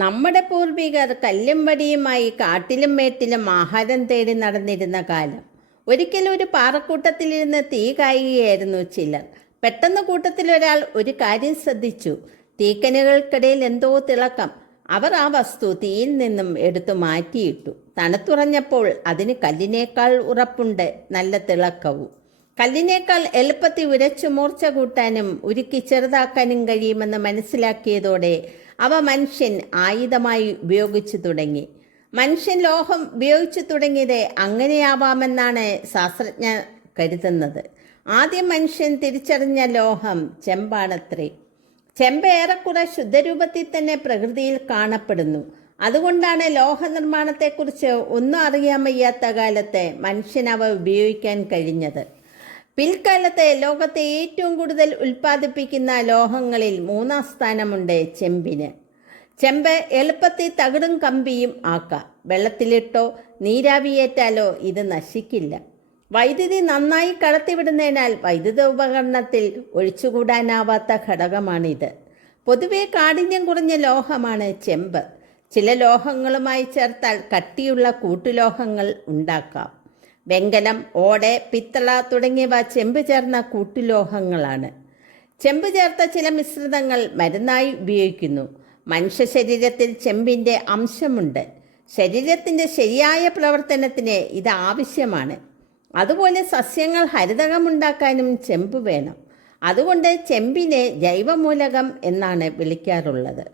നമ്മുടെ പൂർവികർ കല്ലും വടിയുമായി കാട്ടിലും മേട്ടിലും ആഹാരം തേടി നടന്നിരുന്ന കാലം. ഒരിക്കൽ ഒരു പാറക്കൂട്ടത്തിലിരുന്ന് തീ കായുകയായിരുന്നു ചിലർ. പെട്ടെന്ന് കൂട്ടത്തിലൊരാൾ ഒരു കാര്യം ശ്രദ്ധിച്ചു. തീക്കനുകൾക്കിടയിൽ എന്തോ തിളക്കം. അവർ ആ വസ്തു തീയിൽ നിന്നും എടുത്തു മാറ്റിയിട്ടു. തണുത്തുറഞ്ഞപ്പോൾ അതിന് കല്ലിനേക്കാൾ ഉറപ്പുണ്ട് നല്ല തിളക്കവും. കല്ലിനേക്കാൾ എളുപ്പത്തിൽ ഉരച്ചു മൂർച്ച കൂട്ടാനും ഉരുക്കി ചെറുതാക്കാനും കഴിയുമെന്ന് മനസ്സിലാക്കിയതോടെ അവ മനുഷ്യൻ ആയുധമായി ഉപയോഗിച്ചു തുടങ്ങി. മനുഷ്യൻ ലോഹം ഉപയോഗിച്ചു തുടങ്ങിയത് അങ്ങനെയാവാമെന്നാണ് ശാസ്ത്രജ്ഞർ കരുതുന്നത്. ആദ്യം മനുഷ്യൻ തിരിച്ചറിഞ്ഞ ലോഹം ചെമ്പാണത്രേ. ചെമ്പ് ഏറെക്കുറെ ശുദ്ധരൂപത്തിൽ തന്നെ പ്രകൃതിയിൽ കാണപ്പെടുന്നു. അതുകൊണ്ടാണ് ലോഹ നിർമ്മാണത്തെക്കുറിച്ച് ഒന്നും അറിയാൻ വയ്യാത്ത കാലത്ത് മനുഷ്യൻ അവ ഉപയോഗിക്കാൻ കഴിഞ്ഞത്. പിൽക്കാലത്ത് ലോകത്തെ ഏറ്റവും കൂടുതൽ ഉൽപ്പാദിപ്പിക്കുന്ന ലോഹങ്ങളിൽ മൂന്നാം സ്ഥാനമുണ്ട് ചെമ്പിന്. ചെമ്പ് എളുപ്പത്തിൽ തകിടും കമ്പിയും ആക്കാം. വെള്ളത്തിലിട്ടോ നീരാവിയേറ്റാലോ ഇത് നശിക്കില്ല. വൈദ്യുതി നന്നായി കടത്തിവിടുന്നതിനാൽ വൈദ്യുത ഉപകരണത്തിൽ ഒഴിച്ചുകൂടാനാവാത്ത ഘടകമാണിത്. പൊതുവെ കാഠിന്യം കുറഞ്ഞ ലോഹമാണ് ചെമ്പ്. ചില ലോഹങ്ങളുമായി ചേർത്താൽ കട്ടിയുള്ള കൂട്ടുലോഹങ്ങൾ ഉണ്ടാക്കാം. വെങ്കലം ഓടെ പിത്തള തുടങ്ങിയവ ചെമ്പ് ചേർന്ന കൂട്ടുലോഹങ്ങളാണ്. ചെമ്പ് ചേർത്ത ചില മിശ്രിതങ്ങൾ മരുന്നായി ഉപയോഗിക്കുന്നു. മനുഷ്യ ശരീരത്തിൽ ചെമ്പിന്റെ അംശമുണ്ട്. ശരീരത്തിന്റെ ശരിയായ പ്രവർത്തനത്തിന് ഇത് ആവശ്യമാണ്. അതുപോലെ സസ്യങ്ങൾ ഹരിതകമുണ്ടാക്കാനും ചെമ്പ് വേണം. അതുകൊണ്ട് ചെമ്പിനെ ജൈവമൂലകം എന്നാണ് വിളിക്കാറുള്ളത്.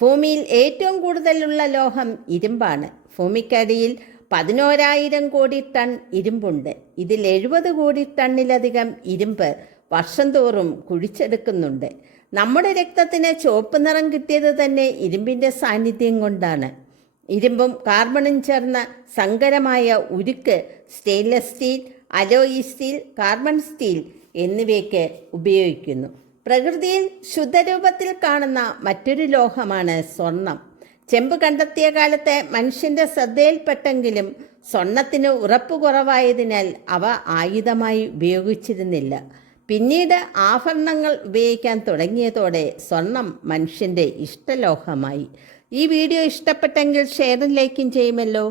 ഭൂമിയിൽ ഏറ്റവും കൂടുതലുള്ള ലോഹം ഇരുമ്പാണ്. ഭൂമിക്കടിയിൽ പതിനോരായിരം കോടി ടൺ ഇരുമ്പുണ്ട്. ഇതിൽ എഴുപത് കോടി ടണ്ണിലധികം ഇരുമ്പ് വർഷം തോറും കുഴിച്ചെടുക്കുന്നുണ്ട്. നമ്മുടെ രക്തത്തിന് ചുവപ്പ് നിറം കിട്ടിയത് തന്നെ ഇരുമ്പിന്റെ സാന്നിധ്യം കൊണ്ടാണ്. ഇരുമ്പും കാർബണും ചേർന്ന സങ്കരമായ ഉരുക്ക് stainless steel alloy steel carbon steel എന്നിവയ്ക്ക് ഉപയോഗിക്കുന്നു. പ്രകൃതിയിൽ ശുദ്ധരൂപത്തിൽ കാണുന്ന മറ്റൊരു ലോഹമാണ് സ്വർണം. ചെമ്പ് കണ്ടെത്തിയ കാലത്തെ മനുഷ്യന്റെ ശ്രദ്ധയിൽപ്പെട്ടെങ്കിലും സ്വർണത്തിന് ഉറപ്പ് കുറവായതിനാൽ അവ ആയുധമായി ഉപയോഗിച്ചിരുന്നില്ല. പിന്നീട് ആഭരണങ്ങൾ ഉപയോഗിക്കാൻ തുടങ്ങിയതോടെ സ്വർണം മനുഷ്യന്റെ ഇഷ്ടലോഹമായി. ഈ വീഡിയോ ഇഷ്ടപ്പെട്ടെങ്കിൽ ഷെയറും ലൈക്കും ചെയ്യുമല്ലോ.